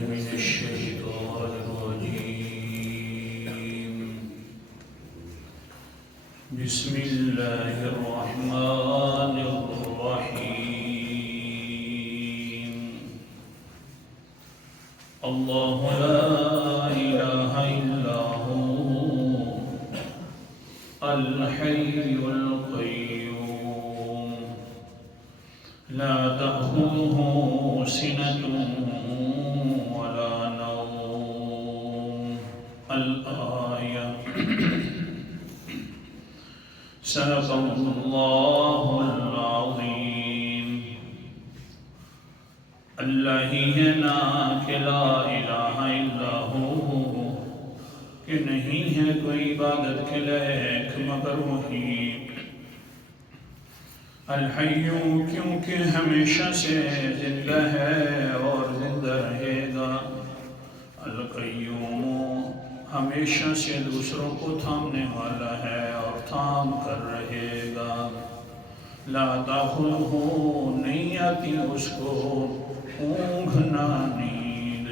من الشيطان الرجيم بسم الله الرحمن الرحيم الله لا إله إلا هو الحي القيوم لا تأخذه سنة ولا نوم الآية صدق الله العظيم اللہ ہی ہے نا کہ لا الہ الا ہو کہ نہیں ہے کوئی عبادت کے لائق مگر وہی الحیو کیونکہ ہمیشہ سے زندہ ہے اور زندہ رہے گا القیوم ہمیشہ سے دوسروں کو تھامنے والا ہے اور تھام کر رہے گا لا تأخذہ نہیں آتی اس کو اونگھ نہ نیند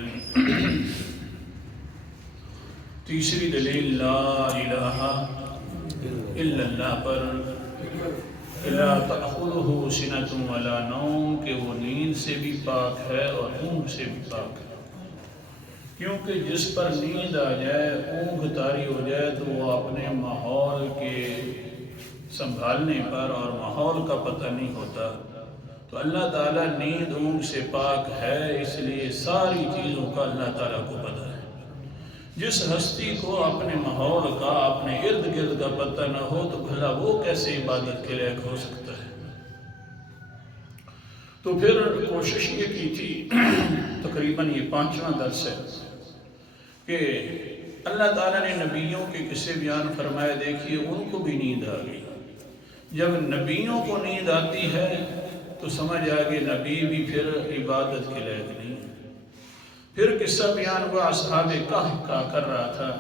تیسری دلیل لا الہ الا اللہ پر لا تأخذہ سنۃ ولا نوم کہ وہ نیند سے بھی پاک ہے اور اونگھ سے بھی پاک ہے کیونکہ جس پر نیند آ جائے اونگھ طاری ہو جائے تو وہ اپنے ماحول کے سنبھالنے پر اور ماحول کا پتہ نہیں ہوتا تو اللہ تعالیٰ نیند اونگھ سے پاک ہے اس لیے ساری چیزوں کا اللہ تعالیٰ کو پتہ ہے جس ہستی کو اپنے ماحول کا اپنے ارد گرد کا پتہ نہ ہو تو بھلا وہ کیسے عبادت کے لائق ہو سکتا ہے تو پھر کوشش یہ کی تھی تقریباً یہ 5واں درس ہے کہ اللہ تعالیٰ نے نبیوں کے قصے بیان فرمائے دیکھیے ان کو بھی نیند آ گئی جب نبیوں کو نیند آتی ہے تو سمجھ آگے نبی بھی پھر عبادت کے لائق نہیں پھر قصہ بیان ہوا اصحاب کہف کا کر رہا تھا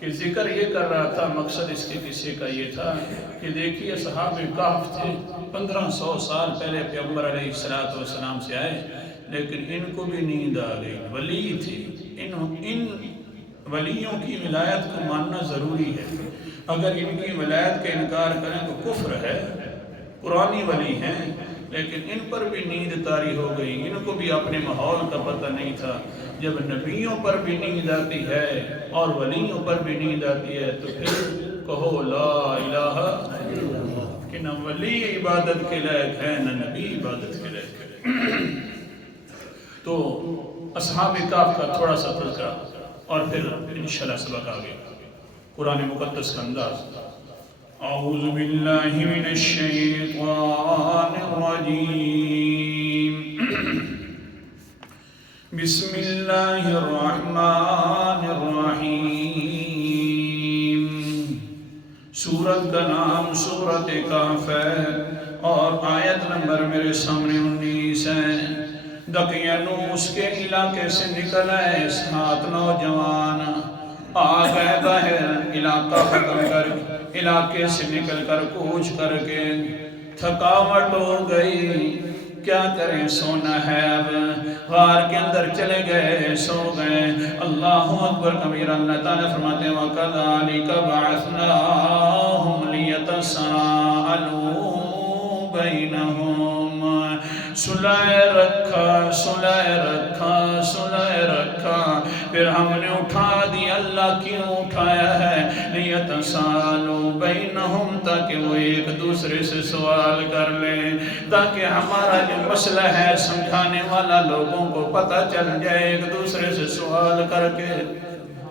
کہ ذکر یہ کر رہا تھا مقصد اس کے قصے کا یہ تھا کہ دیکھیے اصحاب کہف تھے 1500 سال پہلے پیغمبر علیہ السلام سے آئے لیکن ان کو بھی نیند آ گئی ولی تھی ان ولیوں کی ولایت کو ماننا ضروری ہے اگر ان کی ولایت کا انکار کریں تو کفر ہے قرآنی ولی ہیں لیکن ان پر بھی نیند طاری ہو گئی ان کو بھی اپنے ماحول کا پتہ نہیں تھا جب نبیوں پر بھی نیند آتی ہے اور ولیوں پر بھی نیند آتی ہے تو پھر کہو لا الہ الا اللہ کہ نہ ولی عبادت کے لائق ہے نہ نبی عبادت کے لائق ہے تو اصحاب کہف کا تھوڑا سا تذکرہ اور پھر انشاءاللہ سبق آگے قرآن مقدس کا انداز اعوذ باللہ من الشیطان الرجیم بسم اللہ الرحمن الرحیم سورت کا نام سورت کہف ہے اور آیت نمبر میرے سامنے 19 ہے دقیانوس کے علاقے سے نکل آئے 7 نوجوان آ گئے باہر علاقہ ختم کر علاقے سے نکل کر کوچ کر کے تھکاوٹ ہو گئی کیا کریں سونا ہے اب غار کے اندر چلے گئے سو گئے اللہ اکبر کبیرہ اللہ تعالیٰ فرماتے ہیں وَكَذَلِكَ بَعَثْنَاهُمْ لِيَتَسَاءَلُوا بَيْنَهُمْ سلائے رکھا پھر ہم نے اٹھا دیا اللہ کیوں اٹھایا ہے لیتسالوا بینہم تاکہ وہ ایک دوسرے سے سوال کر لیں تاکہ ہمارا جو مسئلہ ہے سمجھانے والا لوگوں کو پتہ چل جائے ایک دوسرے سے سوال کر کے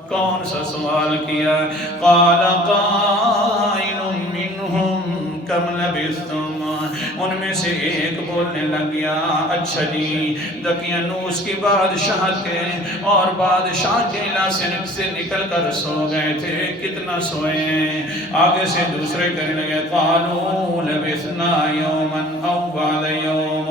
کون سا سوال کیا قال قائل منہم کم لبثتم ان میں سے ایک بولنے لگ گیا اچھا جی دقیانوس کی بادشاہ تھے اور بادشاہ کے علاقے سے نکل کر سو گئے تھے کتنا سوئے ہیں آگے سے دوسرے کہنے لگے قالوا لبثنا یوما او بعد یوم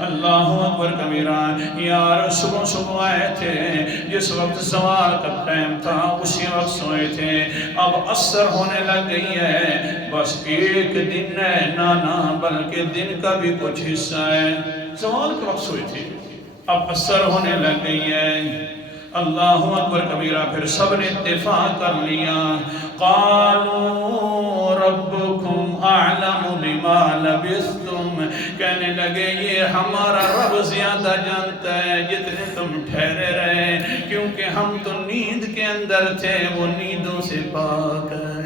اللہ اکبر کبیرہ یار صبح صبح آئے تھے جس وقت سوال کا ٹائم تھا اسی وقت سوئے تھے اب عصر ہونے لگ گئی ہے بس ایک دن ہے نہ بلکہ دن کا بھی کچھ حصہ ہے سوال کے وقت سوئے تھے اب اثر ہونے لگ گئی ہے۔ اللہ اکبر کبیرہ، پھر سب نے اتفاق کر لیا، قالوا ربکم اعلم بما لبثتم، کہنے لگے یہ ہمارا رب زیادہ جانتا ہے جتنے تم ٹھہرے رہے، کیونکہ ہم تو نیند کے اندر تھے، وہ نیندوں سے پاک ہے،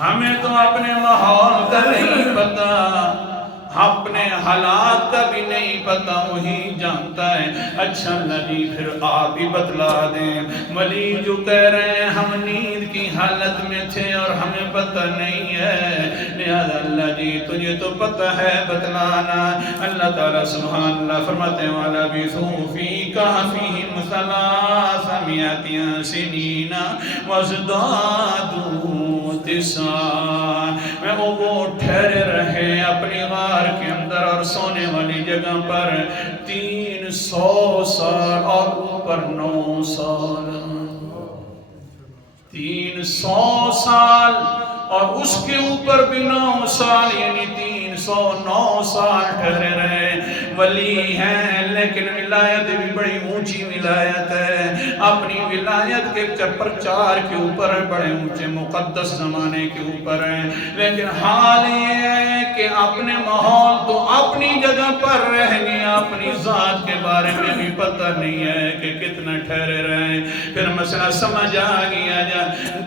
ہمیں تو اپنے ماحول کا نہیں پتا، اپنے حالات کا بھی نہیں پتا، وہی جانتا ہے۔ اچھا اللہ جی پھر آپ ہی بتلا دیں، ولی جو کہہ رہے ہیں ہم نیند کی حالت میں تھے اور ہمیں پتہ نہیں ہے، لہذا اللہ جی تجھے تو پتہ ہے، بتلانا۔ اللہ تعالیٰ سبحان اللہ فرماتے ہیں وَلَبِثُوا فِي كَهْفِهِمْ 300 سِنِينَ وَازْدَادُوا تِسْعًا، میں وہ ٹھہرے رہے اپنی غار کے اندر اور سونے والی جگہ پر 300 سال اور اوپر 9 سال، 300 سال اور اس کے اوپر بھی 9 سال، یعنی 309 سال ٹھہرے رہے۔ ولی ہیں لیکن ولایت بھی بڑی اونچی ولایت ہے، اپنی ولایت کے پرچار کے اوپر بڑے اونچے مقدس زمانے کے اوپر ہیں، لیکن حال یہ ہے کہ اپنے ماحول تو اپنی جگہ پر رہ گیا، اپنی ذات کے بارے میں بھی پتہ نہیں ہے کہ کتنا ٹھہرے رہے۔ پھر مسئلہ سمجھ آ گیا،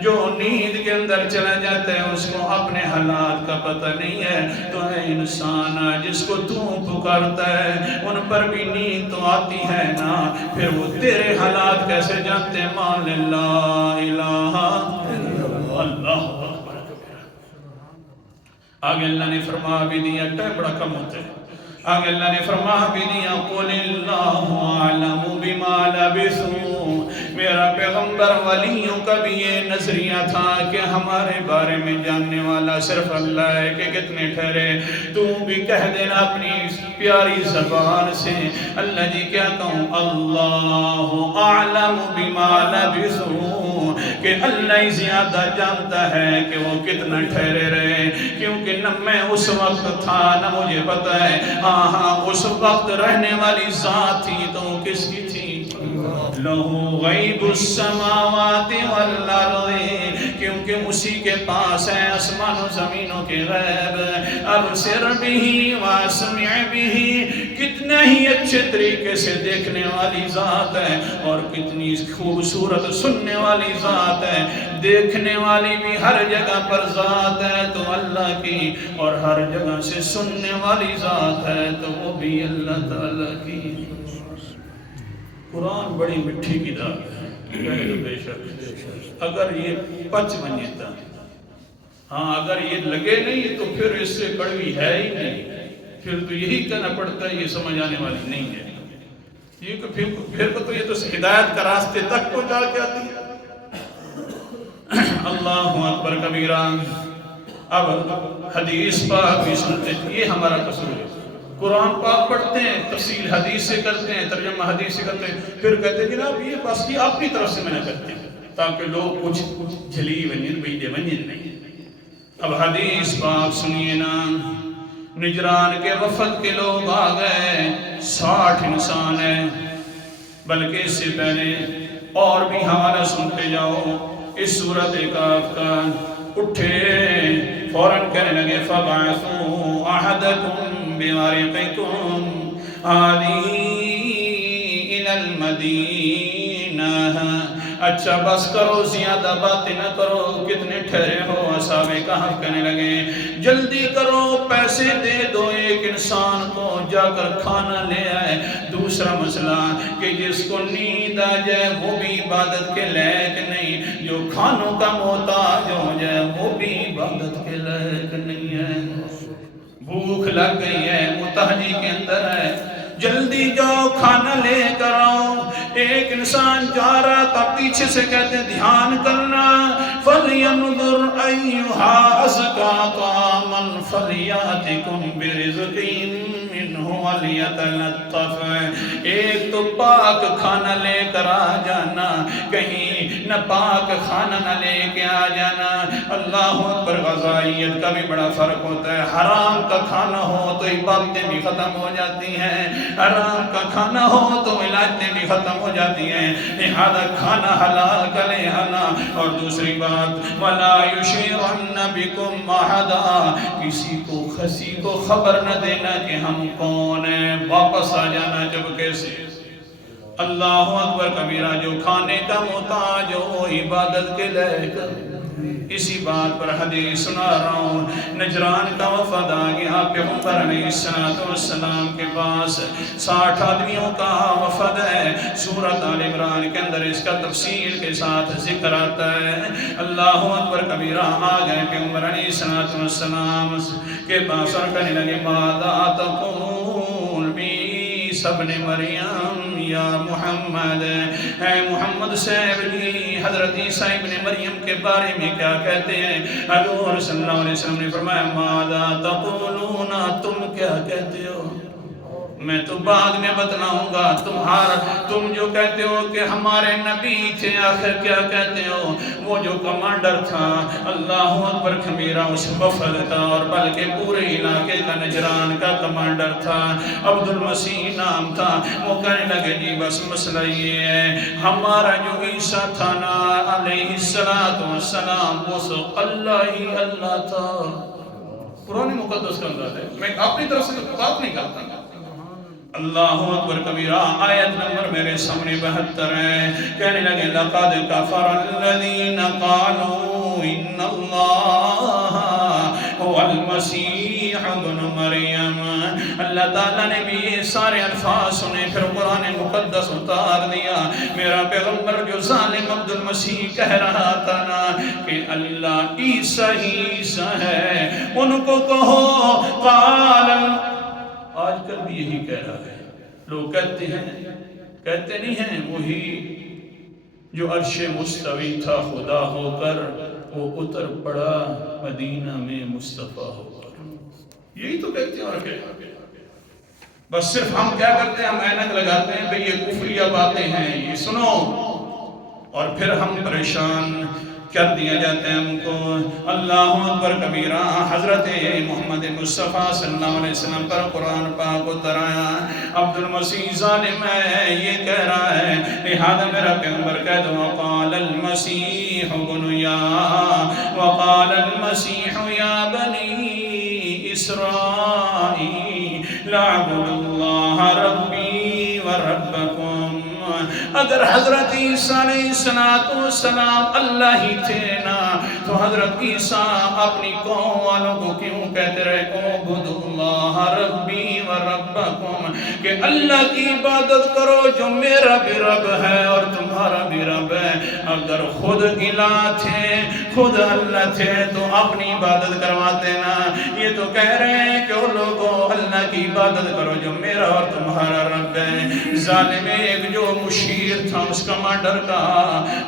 جو نیند کے اندر چلا جاتا ہے اس کو اپنے حالات کا پتہ نہیں ہے، تو ہے انسان جس کو تو پکارتا ہے ان پر بھی نیند تو آتی ہے نا، پھر وہ تیرے حالات کیسے جانتے ہیں؟ مان لا الہ الا اللہ اکبر کبیرہ۔ آگے اللہ نے فرما بھی دیا، ٹائم بڑا کم ہوتا ہے، آگے اللہ نے فرما بھی دیا قُلِ اللَّهُ أَعْلَمُ بِمَا لَبِثُوا، میرا پیغمبر ولیوں کا بھی یہ نظریہ تھا کہ ہمارے بارے میں جاننے والا صرف اللہ ہے کہ کتنے ٹھہرے۔ تو بھی کہہ دینا اپنی پیاری زبان سے، اللہ جی کیا کہوں، اللہ اعلم بما لبثوا، کہ اللہ ہی زیادہ جانتا ہے کہ وہ کتنا ٹھہرے رہے، کیونکہ نہ میں اس وقت تھا نہ مجھے پتا ہے۔ ہاں اس وقت رہنے والی ذات تھی تو کس کی تھی؟ لَهُ غَيْبُ السَّمَاوَاتِ وَالْأَرْضِ، کیونکہ اسی کے پاس ہے آسمان و زمینوں کے غیب۔ أَبْصِرْ بِهِ وَأَسْمِعْ بِهِ، کتنے ہی اچھے طریقے سے دیکھنے والی ذات ہے اور کتنی خوبصورت سننے والی ذات ہے، دیکھنے والی بھی ہر جگہ پر ذات ہے تو اللہ کی، اور ہر جگہ سے سننے والی ذات ہے تو وہ بھی اللہ تعالیٰ کی۔ قرآن بڑی مٹھی کتاب ہے، بے شک اگر یہ پچ بنے تا، ہاں اگر یہ لگے نہیں تو پھر اس سے کڑوی ہے ہی نہیں، پھر تو یہی کہنا پڑتا ہے یہ سمجھ آنے والی نہیں ہے، یہ پھر تو یہ تو ہدایت کا راستے تک پہنچا کے آتی ہے۔ اللہ اکبر کبیرہ۔ اب حدیث پاک بھی سنتے ہیں، یہ ہمارا قصور ہے، قرآن پاک پڑھتے ہیں، تفسیر حدیث سے کرتے ہیں، ترجمہ حدیث سے کرتے ہیں، پھر کہتے ہیں جناب یہ بس یہ اپنی طرف سے میں نے کرتے ہیں تاکہ لوگ کچھ جھلی ونجن بیدے ونجن نہیں۔ اب حدیث پاک سنیے نا، نجران کے وفد کے لوگ آ گئے، 60 انسان ہیں، بلکہ اس سے پہلے اور بھی حوالہ سنتے جاؤ اس سورۃ کاف کا۔ اٹھے فوراً کہنے لگے فَبَعَثُوا أَحَدَكُمْ بِوَرِقِكُمْ هَٰذِهِ إِلَى الْمَدِينَةِ، اچھا بس کرو، زیادہ باتیں نہ کرو، کتنے ٹھہرے ہو؟ اصحاب کہف کہنے لگے جلدی کرو، پیسے دے دو ایک انسان کو جا کر کھانا لے آئے۔ دوسرا مسئلہ کہ جس کو نیند آ جائے وہ بھی عبادت کے لائق نہیں، جو کھانوں کا محتاج ہو جائے وہ بھی عبادت کے لائق نہیں ہے۔ بھوک لگ گئی ہے، متحجی کے اندر ہے، جلدی جاؤ کھانا لے کر آؤ۔ ایک انسان جا رہا تھا، پیچھے سے کہتے دھیان کرنا، فَلْيَنْظُرْ أَيُّهَا أَزْكَىٰ طَعَامًا فَلْيَأْتِكُمْ بِرِزْقٍ مِّنْهُ منه وليتلطف، ایک تو پاک کھانا لے کر آ جانا، کہیں نہ پاک کھانا نہ لے کے آ جانا۔ اللہ اکبر، غذائیت کا بھی بڑا فرق ہوتا ہے۔ حرام کا کھانا ہو تو عبادتیں بھی ختم ہو جاتی ہیں، حرام کا کھانا ہو تو علاجتیں بھی ختم ہو جاتی ہیں، لہذا کھانا حلال کا لے آنا۔ اور دوسری بات، وَلَا يُشِيرَنَّ بِكُمْ أَحَدًا، کسی کو خبر نہ دینا کہ ہم کون ہیں، واپس آ جانا جب کیسے۔ اللہ اکبر کبیرہ، جو کھانے کا محتاج ہو عبادت کے لائق۔ اسی بات پر حدیث سنا رہا ہوں، نجران کا وفد آ گیا پیغمبر علیہ السلام کے پاس، 60 آدمیوں کا وفد ہے۔ سورۃ آل عمران کے اندر اس کا تفصیل کے ساتھ ذکر آتا ہے۔ اللہ اکبر کبیرہ، آ گئے پیغمبر علیہ السلام کے پاس اور کہنے لگے، ماذا تقول بعیسی ابن مریم یا محمد، اے محمد صاحب جی، حضرت عیسیٰ ابن مریم کے بارے میں کیا کہتے ہیں؟ حضور صلی اللہ علیہ وسلم نے فرمایا، ماذا تقولون، تم کیا کہتے ہو؟ میں تو بعد میں بتلاؤں گا، تم جو کہتے ہو کہ ہمارے نبی تھے، آخر کیا کہتے ہو؟ وہ جو کمانڈر تھا، اللہ اکبر کبیرہ، اس وفد تھا اور بلکہ پورے علاقے کا نجران کا کمانڈر تھا، عبد المسیح نام تھا۔ وہ کہنے لگے، جی بس مسئلہ یہ ہے، ہمارا جو عیسیٰ تھا نا علیہ السلام، وہ سو اللہ ہی اللہ تھا۔ قرآن مقدس کا انداز ہے، میں اپنی طرف سے بات نہیں کرتا۔ اللہ اکبر کبیرہ، آیت نمبر میرے سامنے 72 ہے۔ کہنے لگے، لَقَدْ كَفَرَ الَّذِينَ قَالُوا إِنَّ اللَّهَ هُوَ الْمَسِيحُ ابْنُ مَرْيَمَ۔ اللہ تعالیٰ نے بھی یہ سارے الفاظ سنے، پھر قرآن مقدس اتار دیا۔ میرا پیغمبر جو ظالم عبد المسیح کہہ رہا تھا نا کہ اللہ عیسیٰ ہی عیسیٰ ہے، ان کو کہو قال، آج کل بھی یہی کہہ رہا ہے۔ لوگ کہتے نہیں ہیں، وہی جو عرش مستوی تھا خدا ہو کر، وہ اتر پڑا مدینہ میں مصطفیٰ ہو کر، یہی تو کہتے ہیں۔ اور کیا، بس صرف ہم کیا کرتے ہیں، ہم اینک لگاتے ہیں، بھئی یہ کفریہ باتیں ہیں، یہ سنو، اور پھر ہم پریشان کر دیا جاتے ہیں ہم کو۔ اللہ اکبر کبیرہ، حضرت محمد مصطفیٰ صلی اللہ علیہ وسلم پر قرآن پاک اتر آیا، عبد المسیح ظالم ہے، یہ کہہ رہا ہے، لہذا میرا پیغمبر کہہ دو، وقال المسیح ابن یا بنی اسرائیل اعبدوا اللہ ربی و ربکم۔ اگر حضرت عیسیٰ علیہ السلام اللہ ہی تھے نا، تو حضرت عیسیٰ اپنی قوم والوں کو کیوں کہتے رہے، اعبدوا اللہ ربی و ربکم، کہ اللہ کی عبادت کرو جو میرا بھی رب ہے اور تمہارا بھی رب ہے۔ اگر خود الہ تھے، خود اللہ تھے، تو اپنی عبادت کرواتے نا۔ یہ تو کہہ رہے ہیں کہ وہ لوگوں اللہ کی عبادت کرو جو میرا اور تمہارا رب ہے۔ ظالم ایک جو مشیر تھا، اس کمانڈر کا،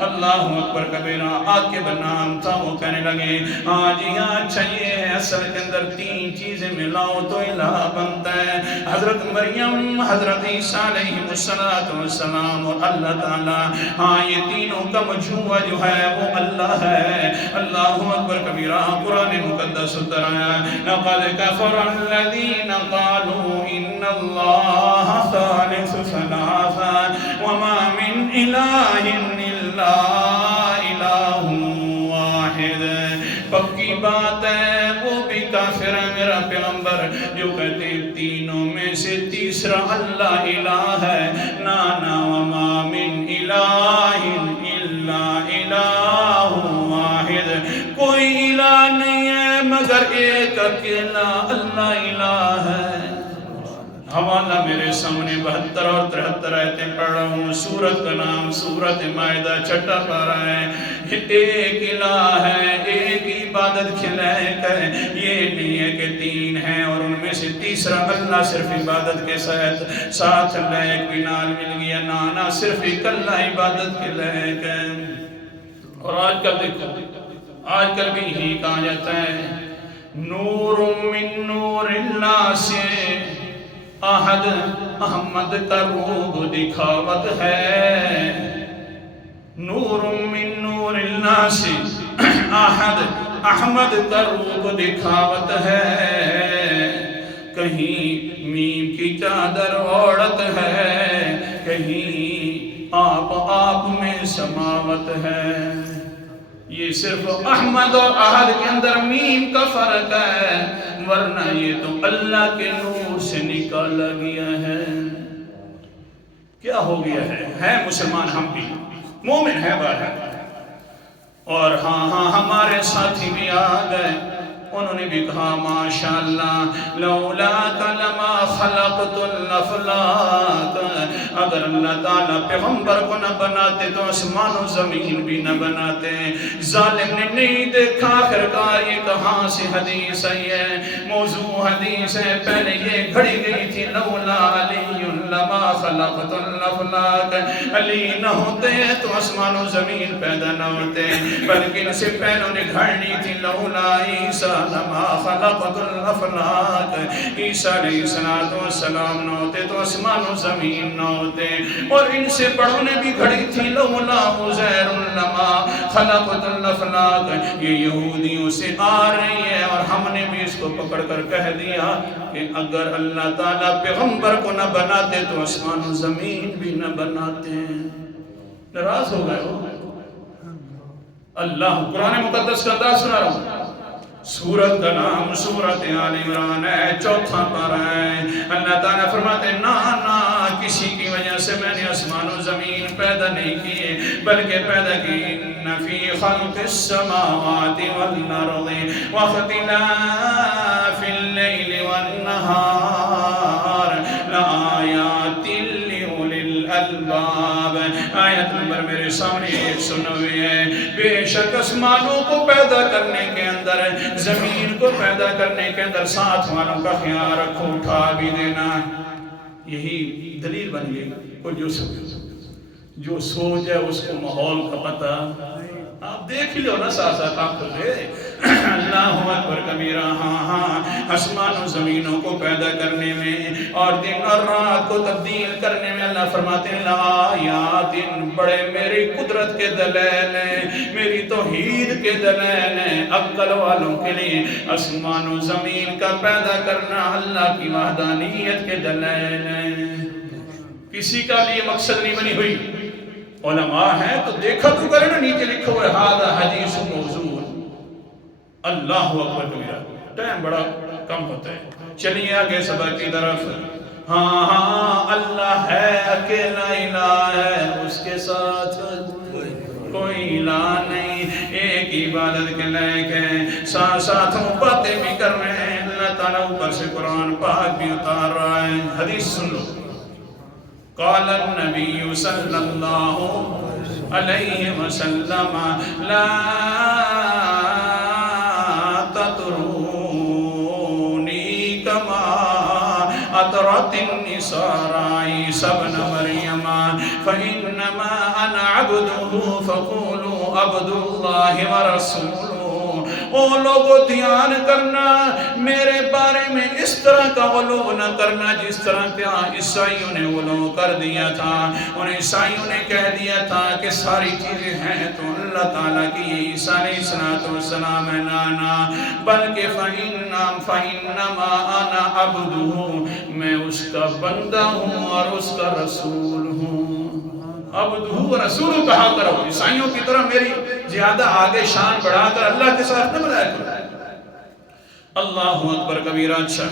اللہ اکبر کبیرہ، عاقب نام تھا، وہ کہنے لگے، ہاں جی ہاں، اچھا یہ ہے، اصل کے اندر 3 چیزیں ملاؤ تو الہ بنتا ہے، حضرت مریم، حضرت عیسیٰ علیہ السلام اور اللہ تعالیٰ۔ ہاں، یہ تینوں کا مجموعہ جو ہے وہ اللہ ہے۔ اللہ اکبر کبیرہ، قرآن مقدس اتر آیا، لَقَدْ كَفَرَ الَّذِينَ قَالُوا إِنَّ اللَّهَ ثَالِثُ ثَلَاثَةٍ وَمَا مِنْ إِلَٰهٍ إِلَّا إِلَٰهٌ وَاحِدٌ۔ پکی بات ہے، وہ بھی کافر ہے میرا پیغمبر، جو کہتے ہیں تینوں میں سے تیسرا اللہ الہ ہے۔ نا وَمَا مِنْ إِلَٰهٍ إِلَّا إِلَٰهٌ واحد، کوئی الہ نہیں ہے مگر ایک اکیلا اللہ الہ ہے۔ حوالہ میرے سامنے 72 اور 73 آیتیں پڑھ رہا ہوں، سورت کا نام سورت مائدہ 6 پارہ ہے۔ ایک الہ ہے، ایک عبادت کے لائق ہے، یہ نہیں ہے کہ 3 ہیں اور ان میں سے تیسرا اللہ صرف عبادت کے ساتھ لائق بھی نال مل گیا، نانا صرف ایک اللہ عبادت کے لائق ہے۔ اور آج کل دیکھو، آج کل بھی یہی کہا جاتا ہے، نور من نور اللہ سے احد احمد کا روب دکھاوت ہے، نور من نور الناس احد احمد کا روب دکھاوت ہے، کہیں میم کی چادر اوڑت ہے، کہیں آپ میں سماوت ہے۔ یہ صرف احمد اور احد کے اندر میم کا فرق ہے، ورنہ یہ تو اللہ کے نور سے نکالا گیا ہے۔ کیا ہو گیا ہے مسلمان ہم بھی، مومن ہے باہر، اور ہاں ہمارے ساتھی بھی آ گئے، انہوں نے بھی کہا ماشاءاللہ لولاک لما خلقت الافلاک، اگر اللہ تعالیٰ پیغمبر کو نہ بناتے تو آسمان و زمین بھی نہ بناتے۔ ظالم نے نہیں دیکھا آخرکار یہ کہاں سے حدیث آئی ہے، موضوع حدیث ہے، پہلے یہ گھڑی گئی تھی لولا علی لما خلقت الافلاک، علی نہ ہوتے تو آسمان و زمین پیدا نہ ہوتے، بلکہ ان سے پہلوں نے گھڑنی تھی لولا عیسیٰ لما خلقت الافلاک، عیسیٰ علیہ السلام نہ ہوتے تو آسمان و زمین نہ ہوتے، اور ان سے بڑوں نے بھی گھڑی تھی لولا عزیر لما خلقت الافلاک۔ یہ یہودیوں سے آ رہی ہے، اور ہم نے بھی اس کو پکڑ کر کہہ دیا کہ اگر اللہ تعالیٰ پیغمبر کو نہ بناتے تو آسمان و زمین بھی نہ بناتے۔ ناراض ہو گئے ہو؟ اللہ قرآن مقدس کا انداز سنا رہا ہوں، سورت کا نام سورت آل عمران ہے، 4 پارہ ہے۔ اللہ تعالیٰ فرماتے ہیں نا کسی کی وجہ سے میں نے آسمان و زمین پیدا نہیں کیے، بلکہ پیدا کی ان فی خلق السماوات والارض واختلاف اللیل والنہار لآیات لأولی الالباب۔ آیت نمبر میرے سامنے 190 ہے۔ بے شک آسمانوں کو پیدا کرنے کے اندر، زمین کو پیدا کرنے کے اندر ساتھ والوں کا خیال رکھو، اٹھا بھی دینا۔ یہی دلیل بن گئی، کوئی جو سوچ ہے اس کو ماحول کا پتہ، آپ دیکھ لو نا ساتھ آپ کو دے۔ اللہ اکبر کبیرہ، ہاں آسمان و زمینوں کو پیدا کرنے میں اور دن اور رات کو تبدیل کرنے میں اللہ فرماتے ہیں لآیات، بڑے میری قدرت کے دلائل ہیں، میری توحید کے دلائل ہیں۔ عقل والوں کے لیے آسمان و زمین کا پیدا کرنا اللہ کی وحدانیت کے دلائل ہیں، کسی کا لیے مقصد نہیں بنی ہوئی۔ علماء ہیں تو دیکھا تو کرے نا، نیچے لکھا ہوا ہے ھذا حدیث موضوع۔ اللہ اکبر کبیرہ، ٹائم بڑا کم ہوتا ہے، چلیے آگے سبق کی طرف۔ ہاں اللہ ہے، اکیلا الہ ہے، اس کے ساتھ کوئی الہ نہیں، ایک عبادت کے لائق ہے، ساتھ باتیں بھی کر رہے ہیں۔ اللہ تعالیٰ اوپر سے قرآن پاک بھی اتار رہا ہے۔ حدیث سن لو، قال النبی صلی اللہ علیہ وسلم لا تطرونی کما اطرت النصارى عیسی ابن مریم فإنما انا عبده فقولوا عبد اللہ ورسولہ۔ او لوگوں دھیان کرنا، میرے بارے میں اس طرح کا غلو نہ کرنا جس طرح کہ عیسائیوں نے غلو کر دیا تھا۔ اور عیسائیوں نے کہہ دیا تھا کہ ساری چیزیں ہیں تو اللہ تعالیٰ کی، یہ عیسیٰ علیہ السلام ہے، نا بلکہ فَإِنَّمَا أَنَا عَبْدُهُ، میں اس کا بندہ ہوں اور اس کا رسول ہوں۔ عبدہ و رسول کہا کرو، عیسائیوں کی طرح میری زیادہ آگے شان بڑھا کر اللہ کے ساتھ نہ بنایا کرو۔ اللہ اکبر کبیرہ۔ اچھا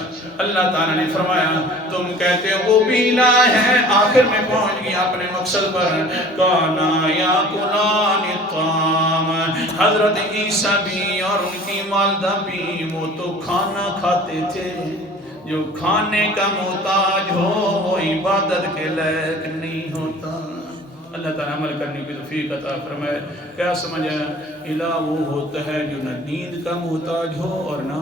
اللہ تعالیٰ نے فرمایا تم کہتے ہو وہ بھی الہ ہے، آخر میں پہنچ گیا اپنے مقصد پر۔ کانا یاکلان الطعام، حضرت عیسیٰ بھی اور ان کی والدہ بھی وہ تو کھانا کھاتے تھے، جو کھانے کا محتاج ہو وہ عبادت کے لائق نہیں ہوتا۔ اللہ تعالیٰ عمل کرنے کی توفیق عطا فرمائے۔ کیا سمجھا؟ الہ وہ ہوتا ہے جو نہ نیند کا محتاج ہو اور نہ